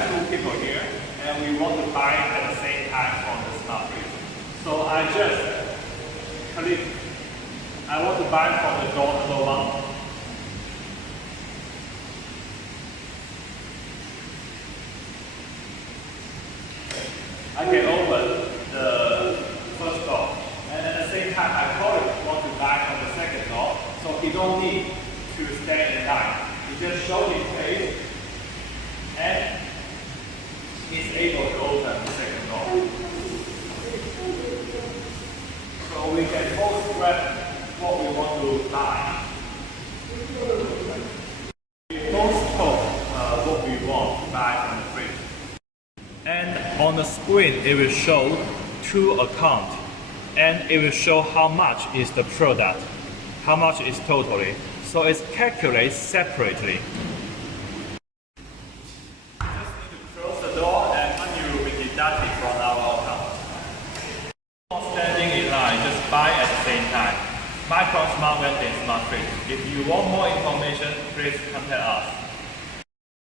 have two people here, and we want to buy at the same time from the smart fridge. So I just click, I want to buy from the door number 1. I can open the first door, and at the same time I probably want to buy from the second door, so he don't need to stand in line. He just show his face, and he's able to open the second door. So we can both grab what we want to buy. We both told what we want to buy from the fridge. And on the screen it will show 2 accounts, and it will show how much is the product, how much is totally. So it's calculated separately. Just need to close the door and money will be deducted from our account. Not standing in line, just buy at the same time. Micron Smart Vending Smart Fridge. If you want more information, please contact us.